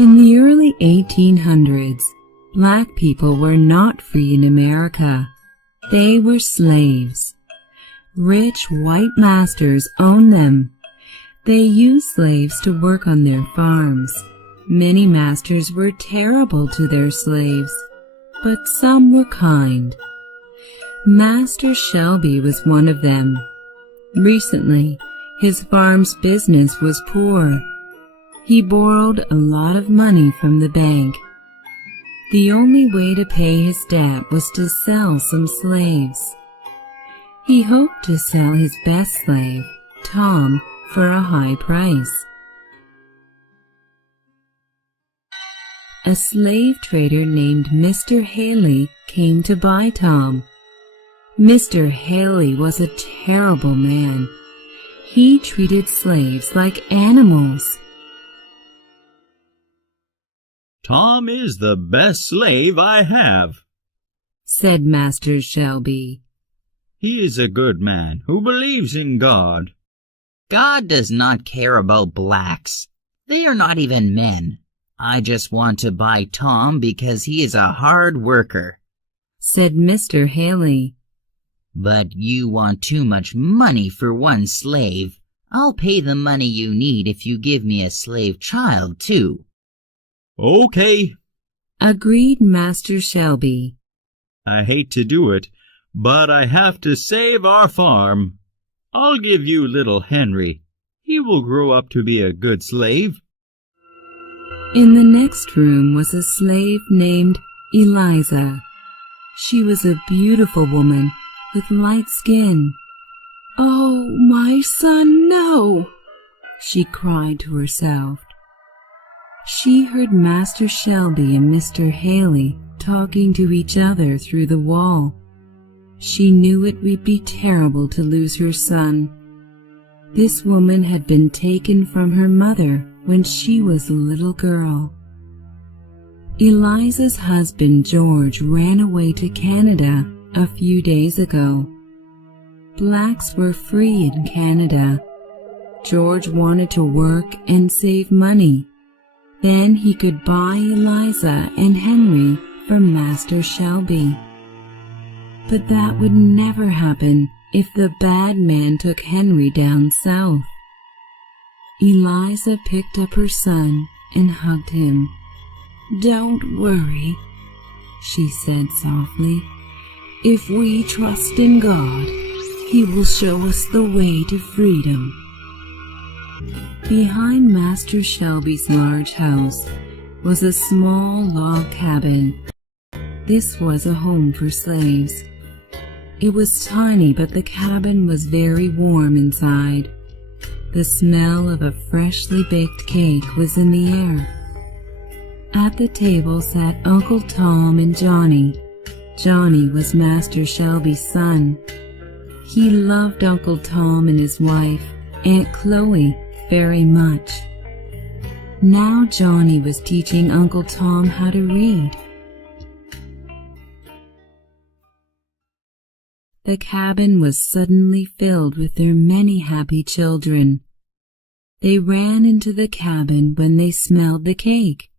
In the early 1800s, black people were not free in America. They were slaves. Rich white masters owned them. They used slaves to work on their farms. Many masters were terrible to their slaves, but some were kind. Master Shelby was one of them. Recently, his farm's business was poor. He borrowed a lot of money from the bank. The only way to pay his debt was to sell some slaves. He hoped to sell his best slave, Tom, for a high price. A slave trader named Mr. Haley came to buy Tom. Mr. Haley was a terrible man. He treated slaves like animals. "Tom is the best slave I have," said Master Shelby. "He is a good man who believes in God." "God does not care about blacks. They are not even men. I just want to buy Tom because he is a hard worker," said Mr. Haley. "But you want too much money for one slave. I'll pay the money you need if you give me a slave child, too." "Okay," agreed Master Shelby. "I hate to do it, but I have to save our farm. I'll give you little Henry. He will grow up to be a good slave." In the next room was a slave named Eliza. She was a beautiful woman with light skin. "Oh, my son, no!" she cried to herself. She heard Master Shelby and Mr. Haley talking to each other through the wall. She knew it would be terrible to lose her son. This woman had been taken from her mother when she was a little girl. Eliza's husband George ran away to Canada a few days ago. Blacks were free in Canada. George wanted to work and save money. Then he could buy Eliza and Henry from Master Shelby. But that would never happen if the bad man took Henry down south. Eliza picked up her son and hugged him. "Don't worry," she said softly. "If we trust in God, He will show us the way to freedom." Behind Master Shelby's large house was a small log cabin. This was a home for slaves. It was tiny, but the cabin was very warm inside. The smell of a freshly baked cake was in the air. At the table sat Uncle Tom and Johnny. Johnny was Master Shelby's son. He loved Uncle Tom and his wife, Aunt Chloe, very much. Now Johnny was teaching Uncle Tom how to read. The cabin was suddenly filled with their many happy children. They ran into the cabin when they smelled the cake.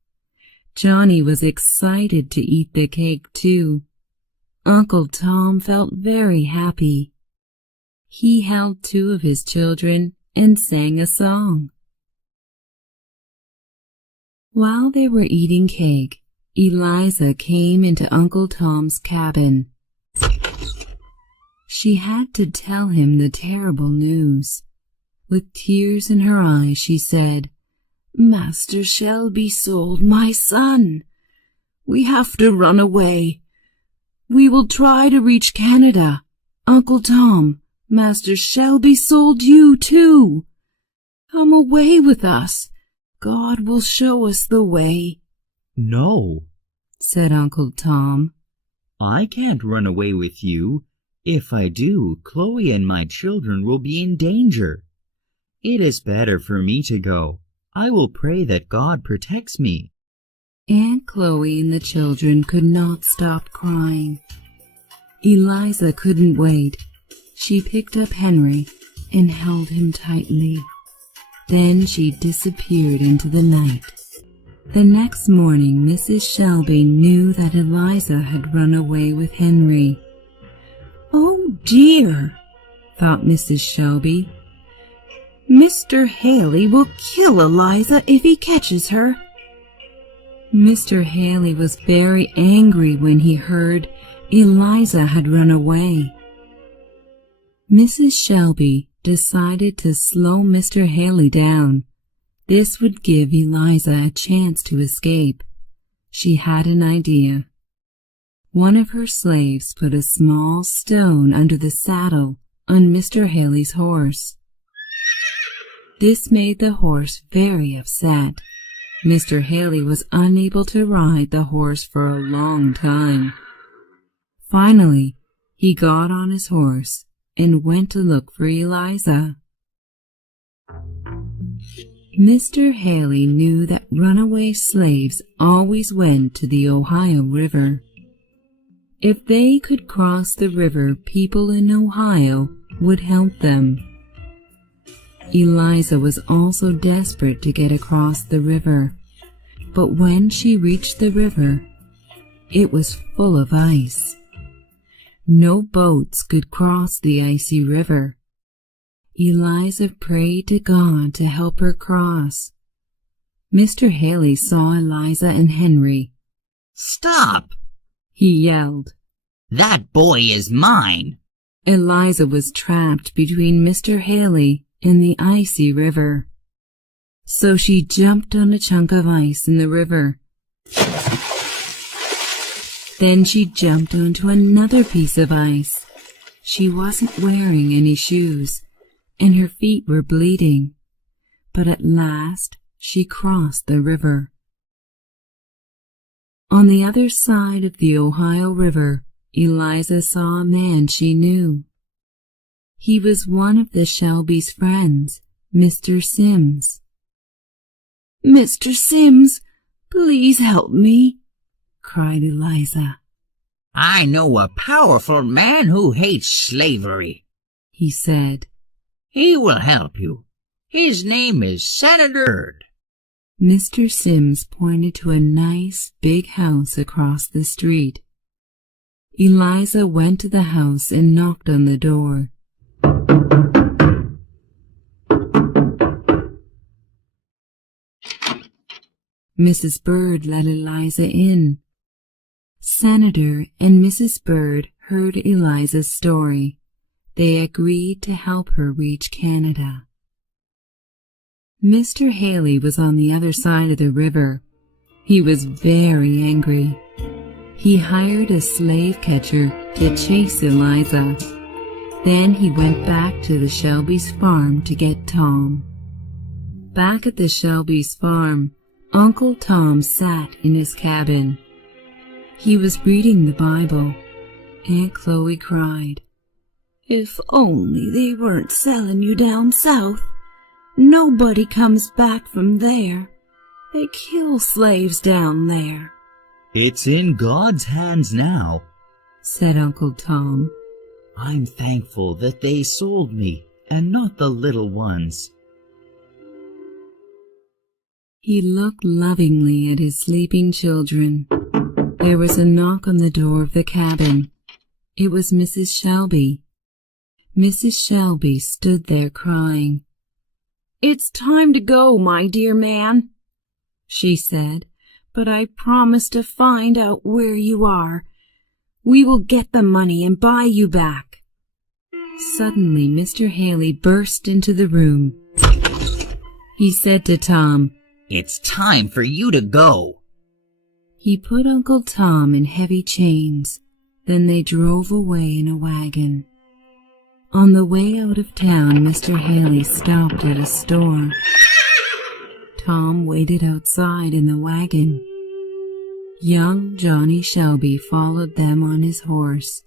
Johnny was excited to eat the cake too. Uncle Tom felt very happy. He held two of his children and sang a song. While they were eating cake, Eliza came into Uncle Tom's cabin. She had to tell him the terrible news. With tears in her eyes, she said, "Master Shelby sold my son. We have to run away. We will try to reach Canada. Uncle Tom, Master Shelby sold you too. Come away with us. God will show us the way." "No," said Uncle Tom. "I can't run away with you. If I do, Chloe and my children will be in danger. It is better for me to go. I will pray that God protects me." Aunt Chloe and the children could not stop crying. Eliza couldn't wait. She picked up Henry and held him tightly. Then she disappeared into the night. The next morning, Mrs. Shelby knew that Eliza had run away with Henry. "Oh dear," thought Mrs. Shelby. "Mr. Haley will kill Eliza if he catches her." Mr. Haley was very angry when he heard Eliza had run away. Mrs. Shelby decided to slow Mr. Haley down. This would give Eliza a chance to escape. She had an idea. One of her slaves put a small stone under the saddle on Mr. Haley's horse. This made the horse very upset. Mr. Haley was unable to ride the horse for a long time. Finally, he got on his horse and went to look for Eliza. Mr. Haley knew that runaway slaves always went to the Ohio River. If they could cross the river, people in Ohio would help them. Eliza was also desperate to get across the river, but when she reached the river, it was full of ice. No boats could cross the icy river. Eliza prayed to God to help her cross. Mr. Haley saw Eliza and Henry. "Stop!" he yelled. "That boy is mine." Eliza was trapped between Mr. Haley and the icy river. So she jumped on a chunk of ice in the river. Then she jumped onto another piece of ice. She wasn't wearing any shoes, and her feet were bleeding. But at last she crossed the river. On the other side of the Ohio River, Eliza saw a man she knew. He was one of the Shelby's friends, Mr. Sims. "Mr. Sims, please help me," cried Eliza. "I know a powerful man who hates slavery," he said. "He will help you. His name is Senator Byrd." Mr. Sims pointed to a nice big house across the street. Eliza went to the house and knocked on the door. Mrs. Byrd let Eliza in. Senator and Mrs. Byrd heard Eliza's story. They agreed to help her reach Canada. Mr. Haley was on the other side of the river. He was very angry. He hired a slave catcher to chase Eliza. Then he went back to the Shelby's farm to get Tom. Back at the Shelby's farm, Uncle Tom sat in his cabin. He was reading the Bible. Aunt Chloe cried, "If only they weren't selling you down south. Nobody comes back from there. They kill slaves down there." "It's in God's hands now," said Uncle Tom. "I'm thankful that they sold me and not the little ones." He looked lovingly at his sleeping children. There was a knock on the door of the cabin. It was Mrs. Shelby. Mrs. Shelby stood there crying. "It's time to go, my dear man," she said, "but I promise to find out where you are. We will get the money and buy you back." Suddenly, Mr. Haley burst into the room. He said to Tom, "It's time for you to go." He put Uncle Tom in heavy chains. Then they drove away in a wagon. On the way out of town, Mr. Haley stopped at a store. Tom waited outside in the wagon. Young Johnny Shelby followed them on his horse.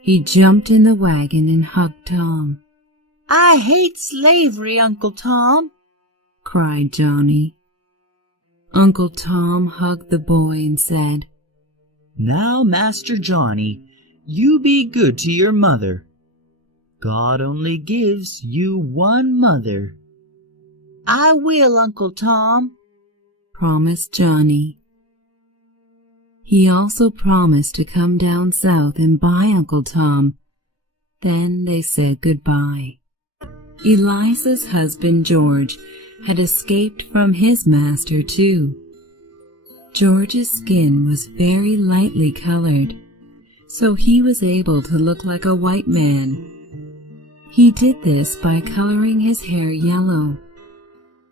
He jumped in the wagon and hugged Tom. "I hate slavery, Uncle Tom," cried Johnny. Uncle Tom hugged the boy and said, "Now, Master Johnny, you be good to your mother. God only gives you one mother." "I will, Uncle Tom." promised Johnny. He also promised to come down south and buy Uncle Tom. Then they said goodbye. Eliza's husband George had escaped from his master too. George's skin was very lightly colored, so he was able to look like a white man. He did this by coloring his hair yellow.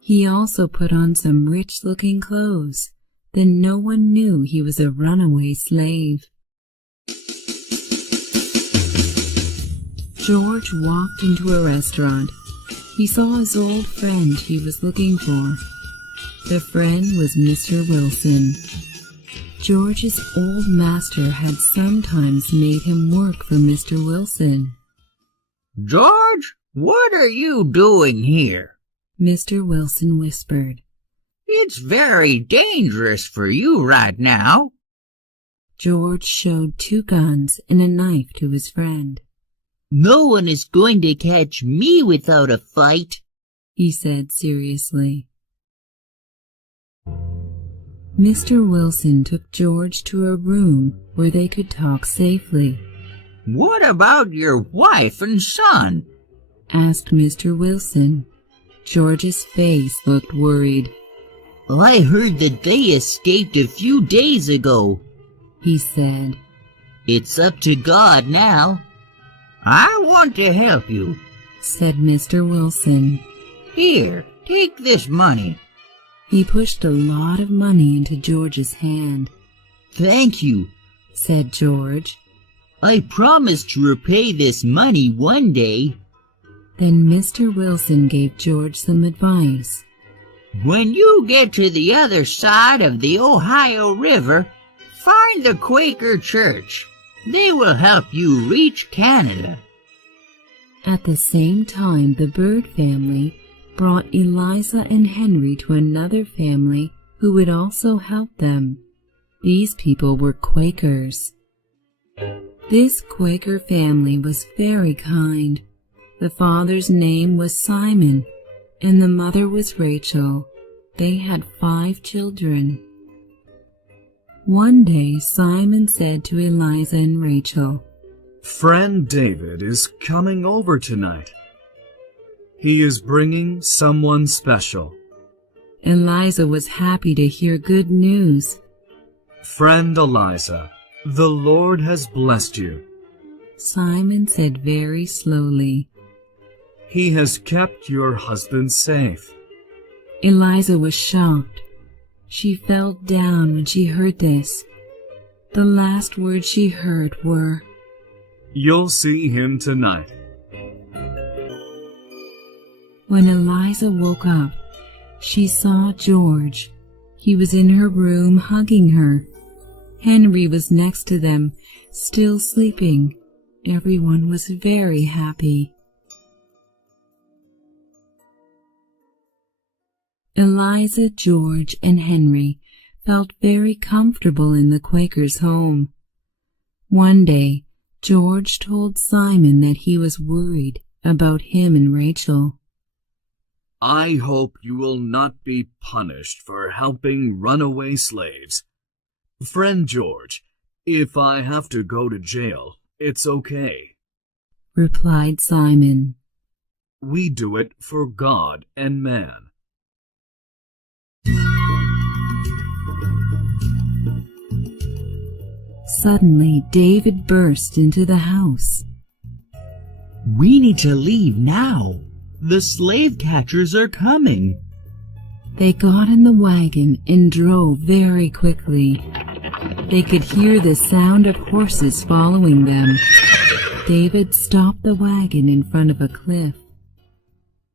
He also put on some rich-looking clothes. Then no one knew he was a runaway slave. George walked into a restaurant. He saw his old friend he was looking for. The friend was Mr. Wilson. George's old master had sometimes made him work for Mr. Wilson. "George, what are you doing here?" Mr. Wilson whispered. "It's very dangerous for you right now." George showed 2 guns and a knife to his friend. "No one is going to catch me without a fight," he said seriously. Mr. Wilson took George to a room where they could talk safely. "What about your wife and son?" asked Mr. Wilson. George's face looked worried. "I heard that they escaped a few days ago," he said. "It's up to God now." "I want to help you," said Mr. Wilson. "Here, take this money." He pushed a lot of money into George's hand. "Thank you," said George. "I promise to repay this money one day." Then Mr. Wilson gave George some advice. "When you get to the other side of the Ohio River, find the Quaker Church. They will help you reach Canada." At the same time, the Bird family brought Eliza and Henry to another family who would also help them. These people were Quakers. This Quaker family was very kind. The father's name was Simon, and the mother was Rachel. They had 5 children. One day Simon said to Eliza and Rachel, "Friend David is coming over tonight. He is bringing someone special." Eliza was happy to hear good news. "Friend Eliza, the Lord has blessed you." Simon said very slowly. "He has kept your husband safe." Eliza was shocked. She fell down when she heard this. The last words she heard were, "You'll see him tonight." When Eliza woke up, she saw George. He was in her room hugging her. Henry was next to them, still sleeping. Everyone was very happy. Eliza, George, and Henry felt very comfortable in the Quaker's home. One day, George told Simon that he was worried about him and Rachel. "I hope you will not be punished for helping runaway slaves. Friend George, if I have to go to jail, it's okay," replied Simon. "We do it for God and man." Suddenly, David burst into the house. "We need to leave now. The slave catchers are coming." They got in the wagon and drove very quickly. They could hear the sound of horses following them. David stopped the wagon in front of a cliff.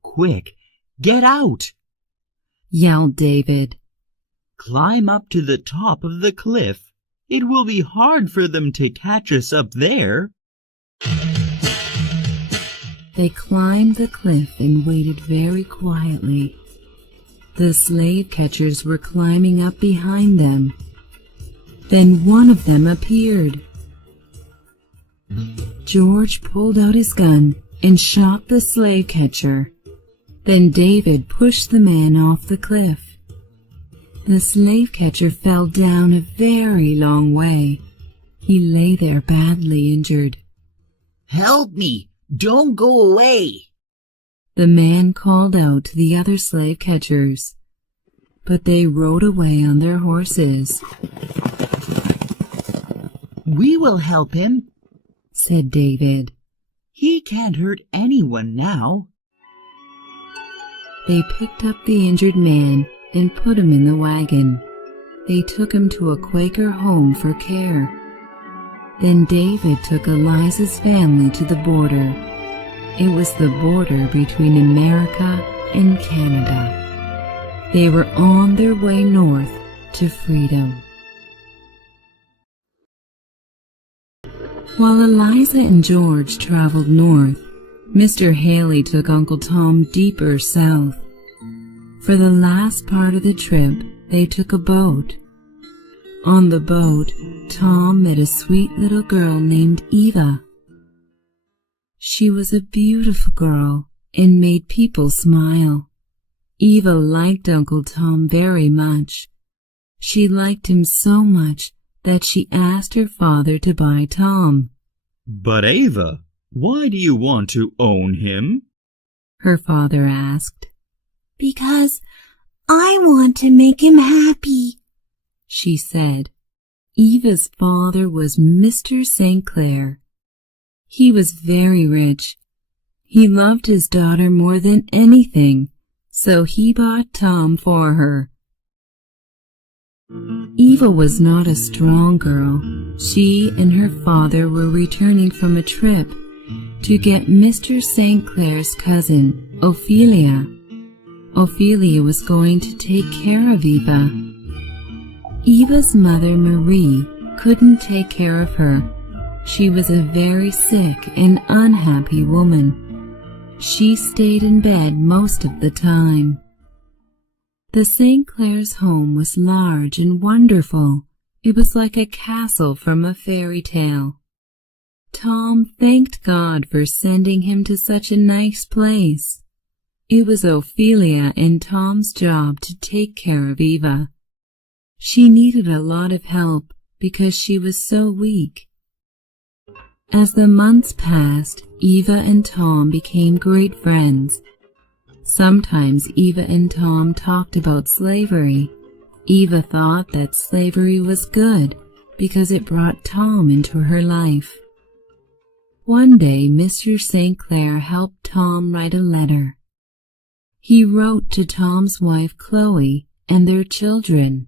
"Quick, get out!" yelled David. "Climb up to the top of the cliff. It will be hard for them to catch us up there." They climbed the cliff and waited very quietly. The slave catchers were climbing up behind them. Then one of them appeared. George pulled out his gun and shot the slave catcher. Then David pushed the man off the cliff. The slave catcher fell down a very long way. He lay there badly injured. Help me! Don't go away! The man called out to the other slave catchers, but they rode away on their horses. We will help him, said David. He can't hurt anyone now. They picked up the injured man and put him in the wagon. They took him to a Quaker home for care. Then David took Eliza's family to the border. It was the border between America and Canada. They were on their way north to freedom. While Eliza and George traveled north, Mr. Haley took Uncle Tom deeper south. For the last part of the trip, they took a boat. On the boat, Tom met a sweet little girl named Eva. She was a beautiful girl and made people smile. Eva liked Uncle Tom very much. She liked him so much that she asked her father to buy Tom. But Eva, why do you want to own him? Her father asked. Because I want to make him happy, she said. Eva's father was Mr. St. Clair. He was very rich. He loved his daughter more than anything, so he bought Tom for her. Eva was not a strong girl. She and her father were returning from a trip to get Mr. St. Clair's cousin, Ophelia. Ophelia was going to take care of Eva. Eva's mother, Marie, couldn't take care of her. She was a very sick and unhappy woman. She stayed in bed most of the time. The St. Clair's home was large and wonderful. It was like a castle from a fairy tale. Tom thanked God for sending him to such a nice place. It was Ophelia and Tom's job to take care of Eva. She needed a lot of help because she was so weak. As the months passed, Eva and Tom became great friends. Sometimes Eva and Tom talked about slavery. Eva thought that slavery was good because it brought Tom into her life. One day, Mr. St. Clair helped Tom write a letter. He wrote to Tom's wife, Chloe, and their children.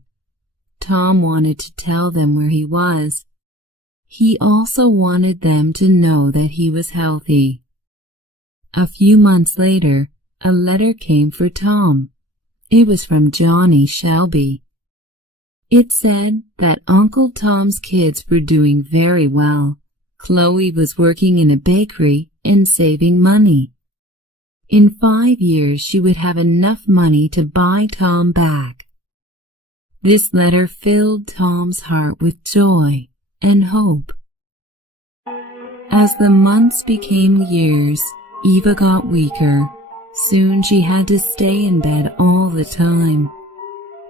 Tom wanted to tell them where he was. He also wanted them to know that he was healthy. A few months later, a letter came for Tom. It was from Johnny Shelby. It said that Uncle Tom's kids were doing very well. Chloe was working in a bakery and saving money. In 5 years, she would have enough money to buy Tom back. This letter filled Tom's heart with joy and hope. As the months became years, Eva got weaker. Soon she had to stay in bed all the time.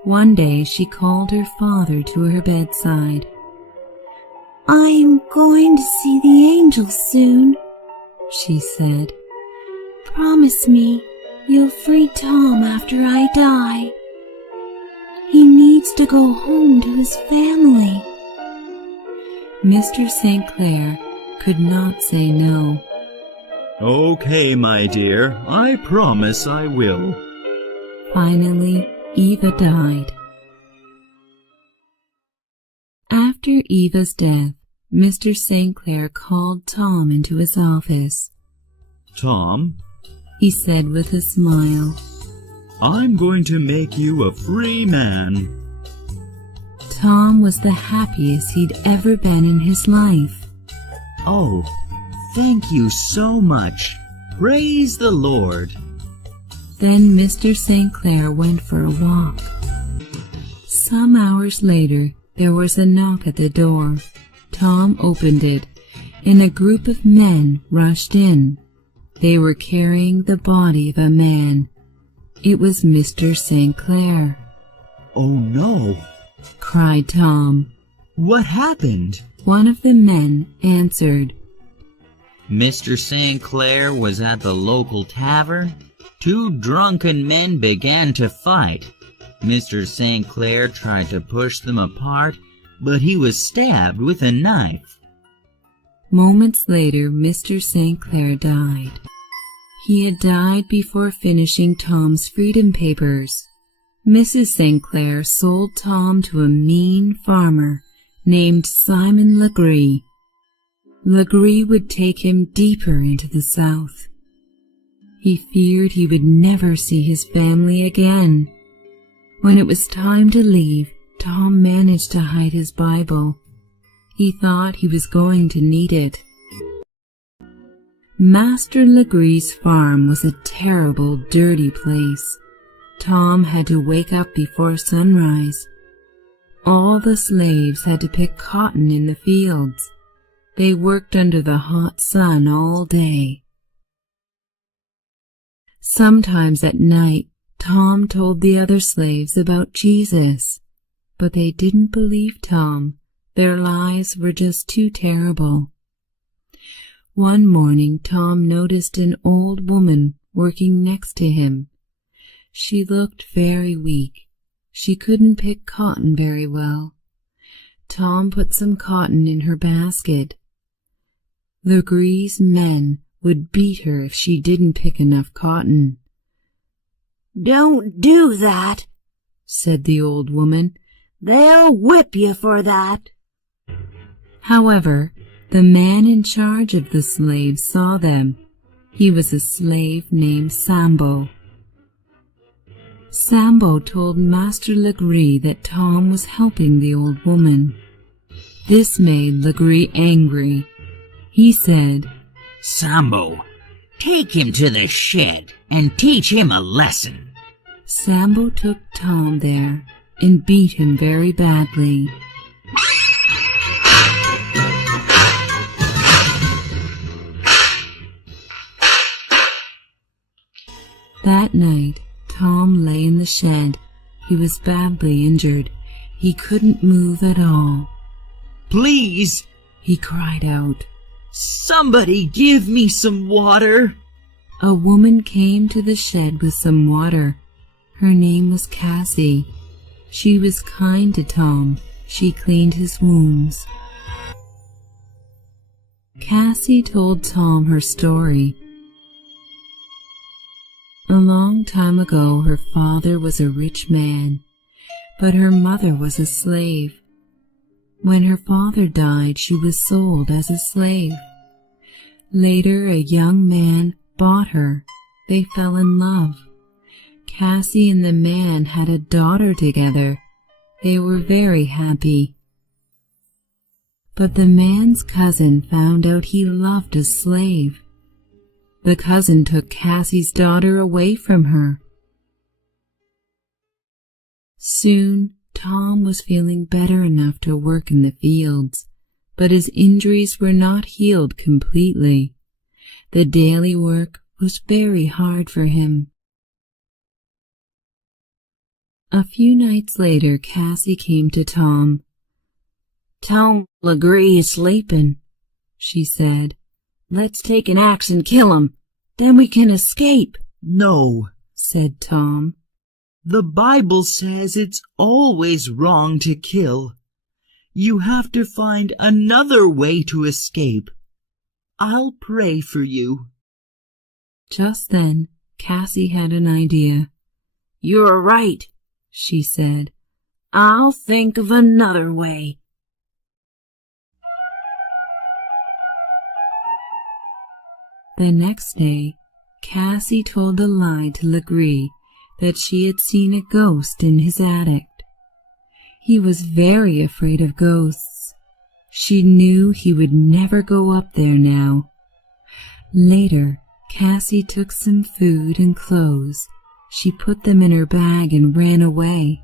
One day she called her father to her bedside. "I am going to see the angels soon," she said. "Promise me you'll free Tom after I die. He needs to go home to his family." Mr. St. Clair could not say no. Okay, my dear, I promise I will. Finally, Eva died. After Eva's death, Mr. St. Clair called Tom into his office. Tom, He said with a smile, I'm going to make you a free man. Tom was the happiest he'd ever been in his life. Oh, thank you so much. Praise the Lord. Then Mr. St. Clair went for a walk. Some hours later, there was a knock at the door. Tom opened it, and a group of men rushed in. They were carrying the body of a man. It was Mr. St. Clair. "Oh no!" cried Tom. "What happened?" One of the men answered. Mr. St. Clair was at the local tavern. Two drunken men began to fight. Mr. St. Clair tried to push them apart, but he was stabbed with a knife. Moments later, Mr. St. Clair died. He had died before finishing Tom's freedom papers. Mrs. St. Clair sold Tom to a mean farmer named Simon Legree. Legree would take him deeper into the South. He feared he would never see his family again. When it was time to leave, Tom managed to hide his Bible. He thought he was going to need it. Master Legree's farm was a terrible, dirty place. Tom had to wake up before sunrise. All the slaves had to pick cotton in the fields. They worked under the hot sun all day. Sometimes at night, Tom told the other slaves about Jesus, but they didn't believe Tom. Their lies were just too terrible. One morning, Tom noticed an old woman working next to him. She looked very weak. She couldn't pick cotton very well. Tom put some cotton in her basket. Legree's men would beat her if she didn't pick enough cotton. "Don't do that," said the old woman. "They'll whip you for that." However, the man in charge of the slaves saw them. He was a slave named Sambo. Sambo told Master Legree that Tom was helping the old woman. This made Legree angry. He said, "Sambo, take him to the shed and teach him a lesson." Sambo took Tom there and beat him very badly. That night, Tom lay in the shed. He was badly injured. He couldn't move at all. "Please," he cried out, "somebody give me some water." A woman came to the shed with some water. Her name was Cassie. She was kind to Tom. She cleaned his wounds. Cassie told Tom her story. A long time ago, her father was a rich man, but her mother was a slave. When her father died, she was sold as a slave. Later, a young man bought her. They fell in love. Cassie and the man had a daughter together. They were very happy. But the man's cousin found out he loved a slave. The cousin took Cassie's daughter away from her. Soon, Tom was feeling better enough to work in the fields, but his injuries were not healed completely. The daily work was very hard for him. A few nights later, Cassie came to Tom. "Tom Legree is sleeping," she said. "Let's take an axe and kill him. Then we can escape." "No," said Tom. "the Bible says it's always wrong to kill. You have to find another way to escape. I'll pray for you." Just then, Cassie had an idea. "You're right," she said. "I'll think of another way." The next day, Cassie told a lie to Legree that she had seen a ghost in his attic. He was very afraid of ghosts. She knew he would never go up there now. Later, Cassie took some food and clothes. She put them in her bag and ran away.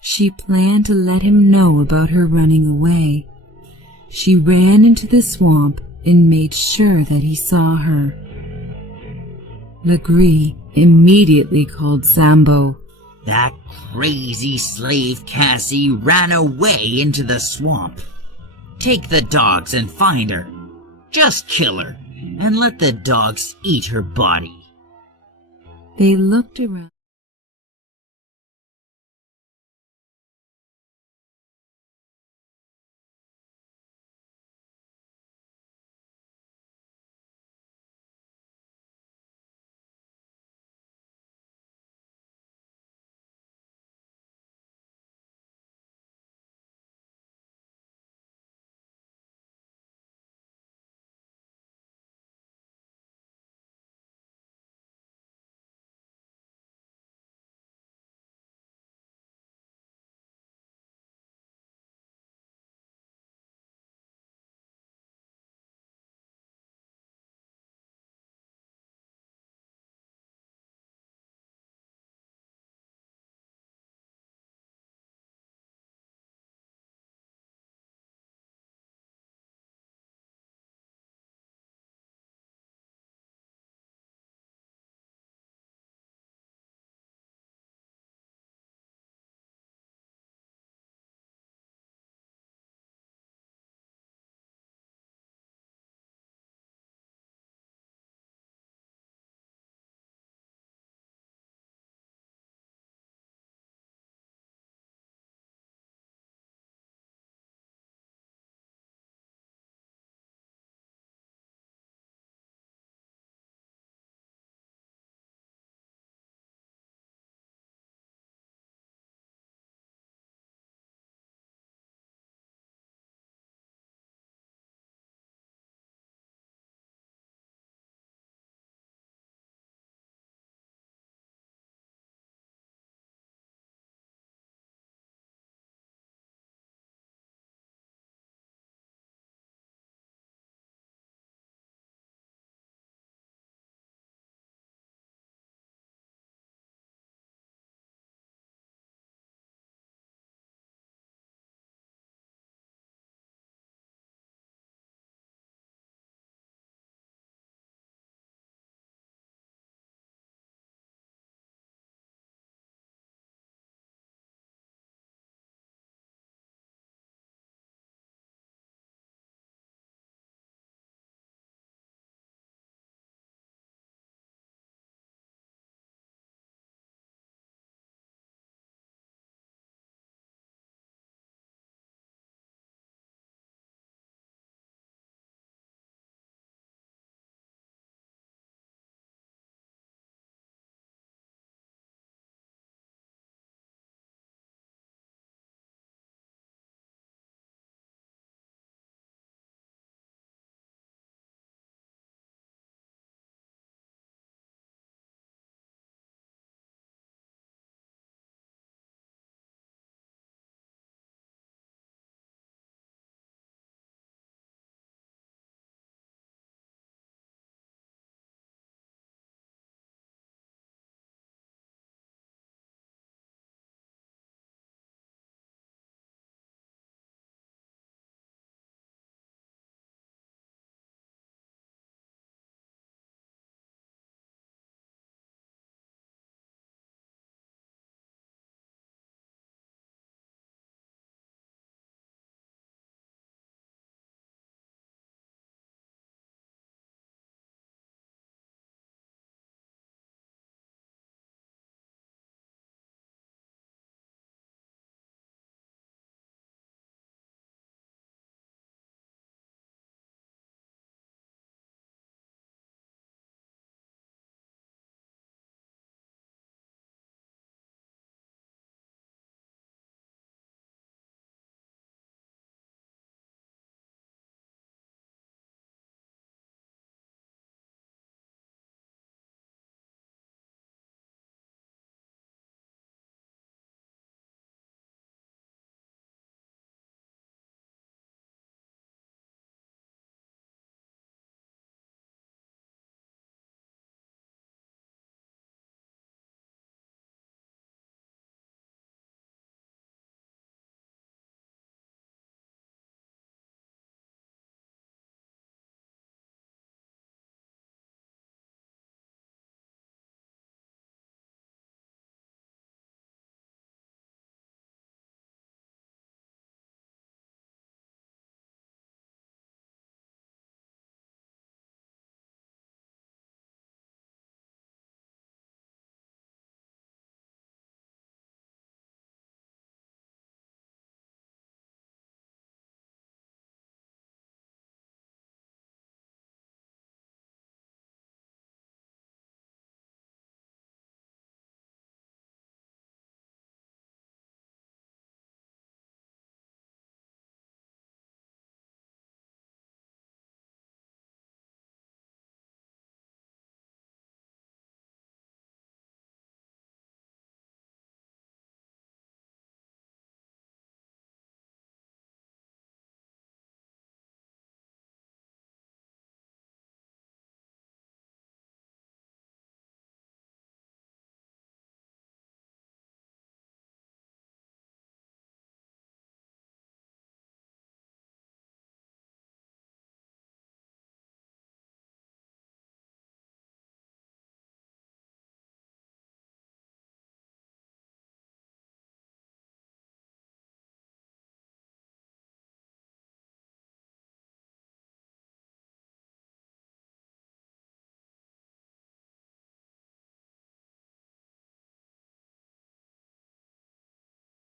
She planned to let him know about her running away. She ran into the swamp and made sure that he saw her. Legree immediately called Sambo. That crazy slave Cassie ran away into the swamp. Take the dogs and find her. Just kill her and let the dogs eat her body." They looked around.